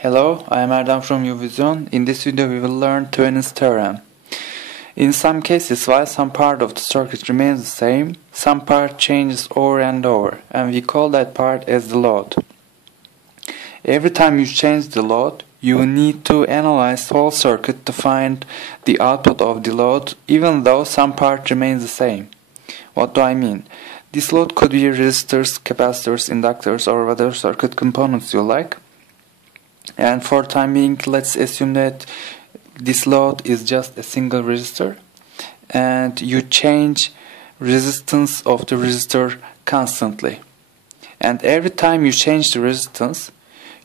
Hello, I am Erdem from Uvision. In this video we will learn Thevenin's theorem. In some cases, while some part of the circuit remains the same, some part changes over and over, and we call that part as the load. Every time you change the load, you need to analyze the whole circuit to find the output of the load, even though some part remains the same. What do I mean? This load could be resistors, capacitors, inductors, or whatever circuit components you like. And for time being, let's assume that this load is just a single resistor, and you change resistance of the resistor constantly. And every time you change the resistance,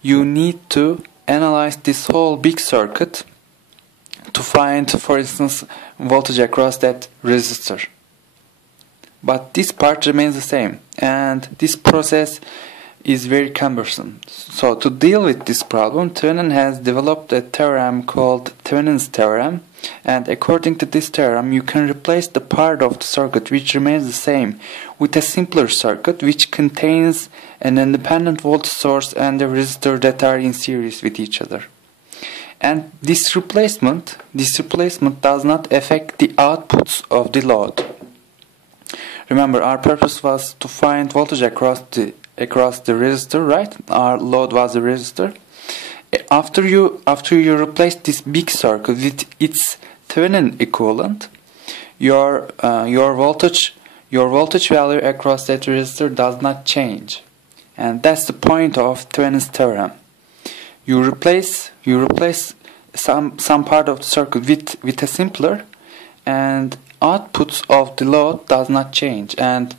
you need to analyze this whole big circuit to find, for instance, voltage across that resistor. But this part remains the same, and this process is very cumbersome. So to deal with this problem, Thevenin has developed a theorem called Thevenin's theorem, and according to this theorem you can replace the part of the circuit which remains the same with a simpler circuit which contains an independent voltage source and a resistor that are in series with each other. And this replacement does not affect the outputs of the load. Remember, our purpose was to find voltage across the resistor, right? Our load was a resistor. After you replace this big circuit with its Thevenin equivalent, your voltage value across that resistor does not change, and that's the point of Thevenin's theorem. You replace some part of the circuit with a simpler, and outputs of the load does not change, and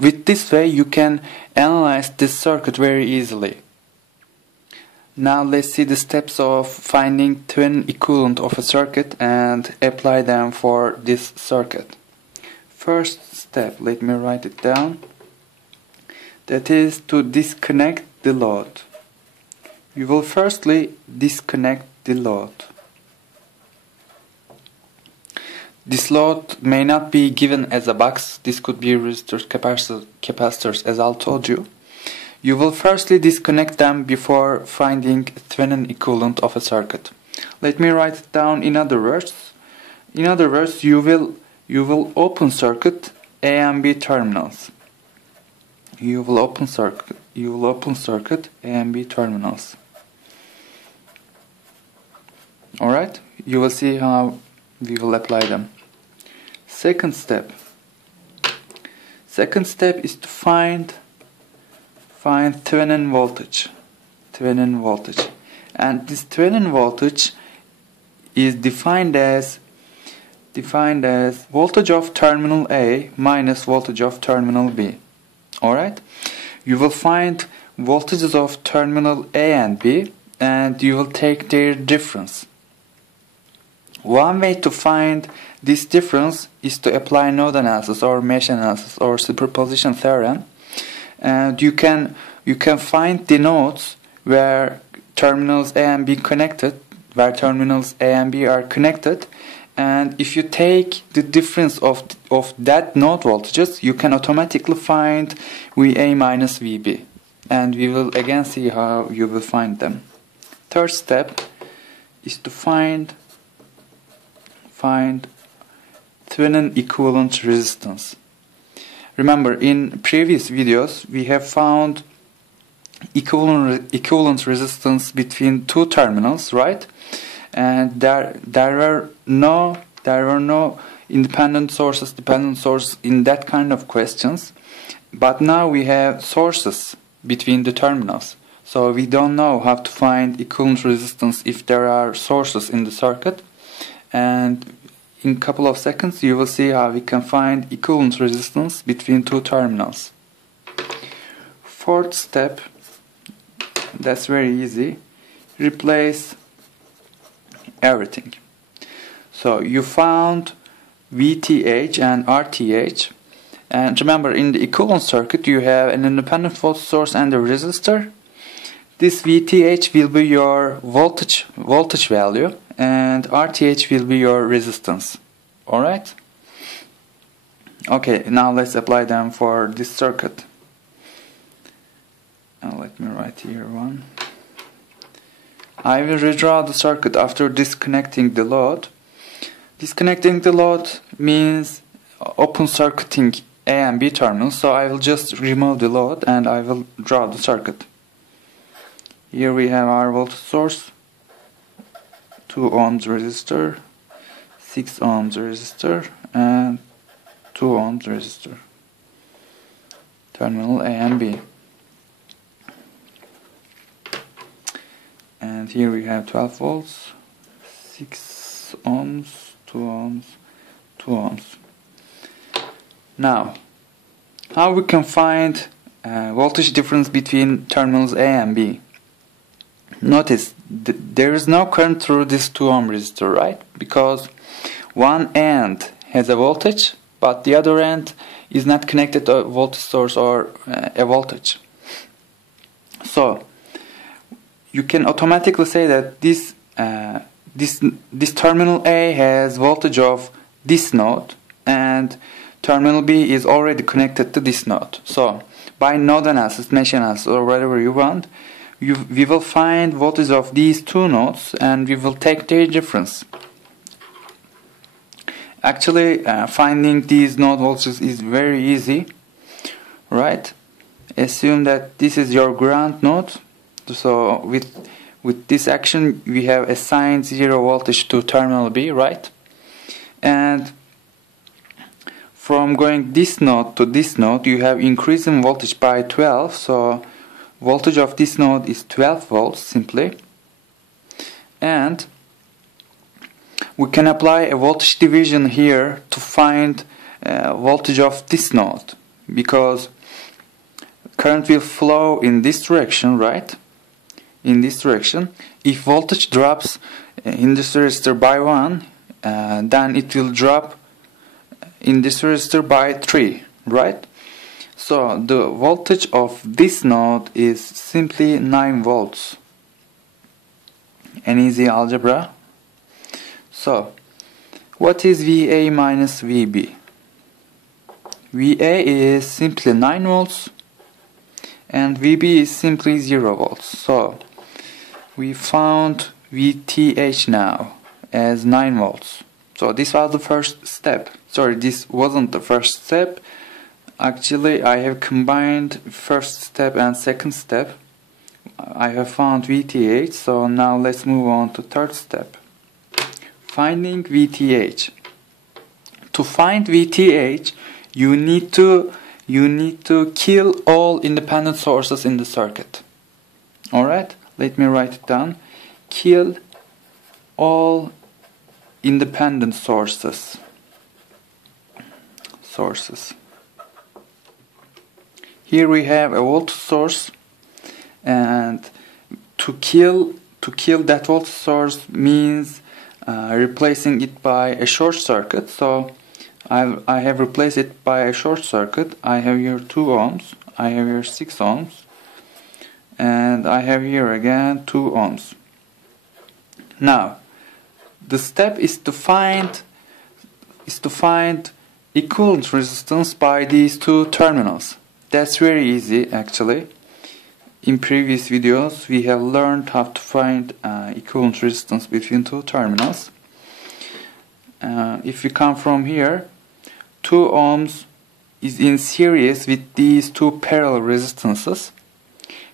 with this way you can analyze this circuit very easily. Now let's see the steps of finding Thevenin equivalent of a circuit and apply them for this circuit. First step, let me write it down. That is to disconnect the load. You will firstly disconnect the load. This load may not be given as a box. This could be resistors, capacitors, as I told you. You will firstly disconnect them before finding Thevenin equivalent of a circuit. Let me write it down in other words. In other words, you will open circuit A and B terminals. You will open circuit A and B terminals. All right. You will see how we will apply them. Second step is to find Thevenin voltage. And this Thevenin voltage is defined as voltage of terminal A minus voltage of terminal B. Alright? You will find voltages of terminal A and B, and you will take their difference. One way to find this difference is to apply node analysis or mesh analysis or superposition theorem, and you can find the nodes where terminals A and B are connected, and if you take the difference of that node voltages, you can automatically find VA minus VB, and we will again see how you will find them. Third step is to find Thevenin equivalent resistance. Remember, in previous videos we have found equivalent resistance between two terminals, right? And there were no independent sources, dependent sources in that kind of questions. But now we have sources between the terminals, so we don't know how to find equivalent resistance if there are sources in the circuit. And in a couple of seconds you will see how we can find equivalent resistance between two terminals. Fourth step, that's very easy. Replace everything. So you found VTH and RTH, and remember, in the equivalent circuit you have an independent voltage source and a resistor. This VTH will be your voltage value, and RTH will be your resistance. Alright? Okay, now let's apply them for this circuit. Let me write here one. I will redraw the circuit after disconnecting the load. Disconnecting the load means open circuiting A and B terminals, so I will just remove the load and I will draw the circuit. Here we have our voltage source, 2 ohms resistor, 6 ohms resistor, and 2 ohms resistor. Terminal A and B. And here we have 12 volts, 6 ohms, 2 ohms, 2 ohms. Now, how we can find voltage difference between terminals A and B? Notice there is no current through this 2 ohm resistor, right? Because one end has a voltage, but the other end is not connected to a voltage source or a voltage. So you can automatically say that this terminal A has voltage of this node, and terminal B is already connected to this node. So by node analysis, mesh analysis, or whatever you want, we will find voltage of these two nodes and we will take their difference. Actually, finding these node voltages is very easy, right? Assume that this is your ground node. So with this action, we have assigned 0 voltage to terminal B, right? And from going this node to this node, you have increasing voltage by 12. So voltage of this node is 12 volts simply. And we can apply a voltage division here to find voltage of this node, because current will flow in this direction, right? In this direction. If voltage drops in this resistor by 1, then it will drop in this resistor by 3, right? So the voltage of this node is simply 9 volts. An easy algebra. So what is VA minus VB? VA is simply 9 volts and VB is simply 0 volts. So we found VTH now as 9 volts. So this was the first step. Sorry, this wasn't the first step. Actually, I have combined first step and second step. I have found VTH, so now let's move on to third step. Finding VTH. To find VTH, you need to kill all independent sources in the circuit. Alright, let me write it down. Kill all independent sources. Here we have a voltage source, and to kill that voltage source means replacing it by a short circuit. So I have replaced it by a short circuit. I have here 2 ohms, I have here 6 ohms, and I have here again 2 ohms. Now the step is to find equivalent resistance by these two terminals. That's very easy actually. In previous videos we have learned how to find equivalent resistance between two terminals. If we come from here, 2 ohms is in series with these two parallel resistances.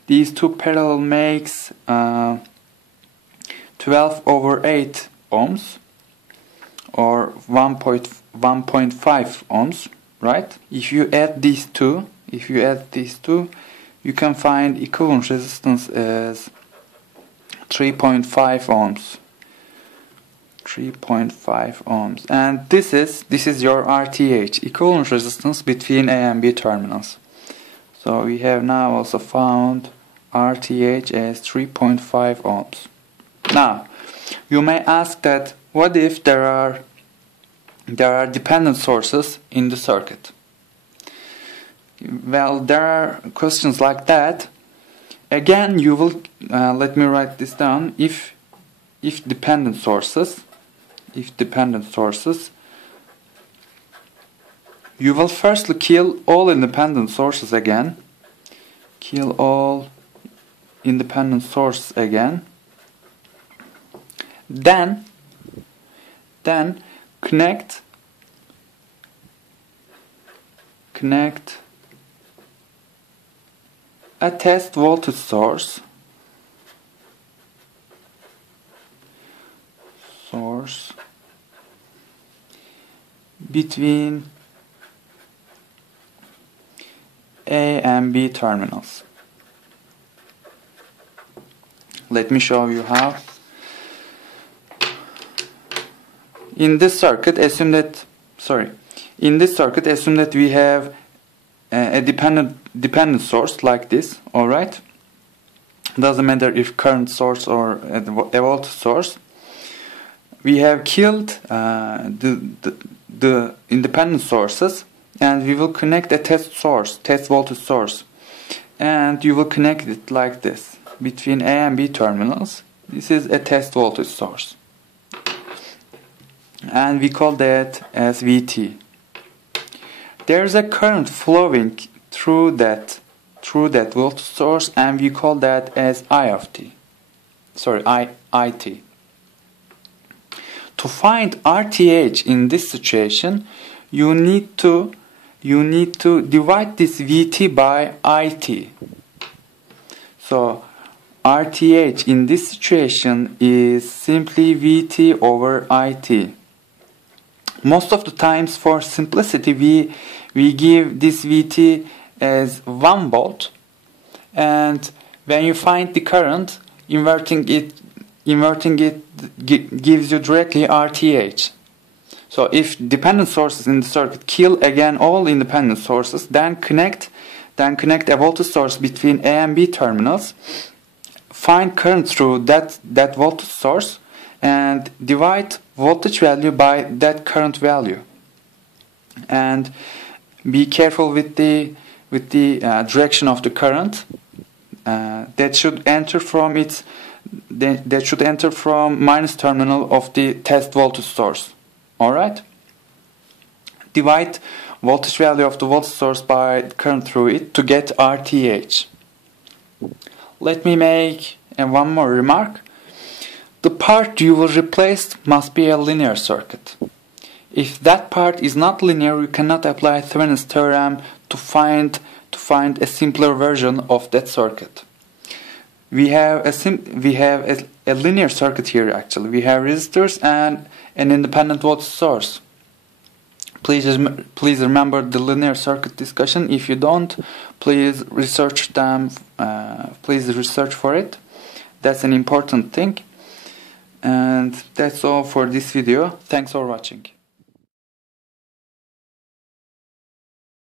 These two parallel makes 12 over 8 ohms or 1.5 ohms, right? If you add these two, you can find equivalent resistance as 3.5 ohms. 3.5 ohms, and this is your RTH, equivalent resistance between A and B terminals. So we have now also found RTH as 3.5 ohms. Now you may ask that what if there are dependent sources in the circuit? Well, there are questions like that. Again, you will let me write this down. If dependent sources, you will firstly kill all independent sources again. Kill all independent sources again. Then connect a test voltage source between A and B terminals. Let me show you how. In this circuit, assume that we have a dependent source like this. All right. Doesn't matter if current source or a voltage source. We have killed the independent sources, and we will connect a test voltage source, and you will connect it like this between A and B terminals. This is a test voltage source, and we call that as VT. There is a current flowing through that voltage source, and we call that as IT. To find RTH in this situation, you need to divide this VT by IT. So RTH in this situation is simply VT over IT. Most of the times, for simplicity, we give this VT as 1 volt, and when you find the current, inverting it gives you directly RTH. So if dependent sources in the circuit kill again all independent sources, then connect a voltage source between A and B terminals, find current through that voltage source, and divide voltage value by that current value. And be careful with the direction of the current. That should enter from minus terminal of the test voltage source. Alright? Divide voltage value of the voltage source by current through it to get RTH. Let me make one more remark. The part you will replace must be a linear circuit. If that part is not linear, you cannot apply Thevenin's theorem to find a simpler version of that circuit. We have a linear circuit here. Actually, we have resistors and an independent voltage source. Please remember the linear circuit discussion. If you don't, please research them. Please research for it. That's an important thing. And that's all for this video. Thanks for watching.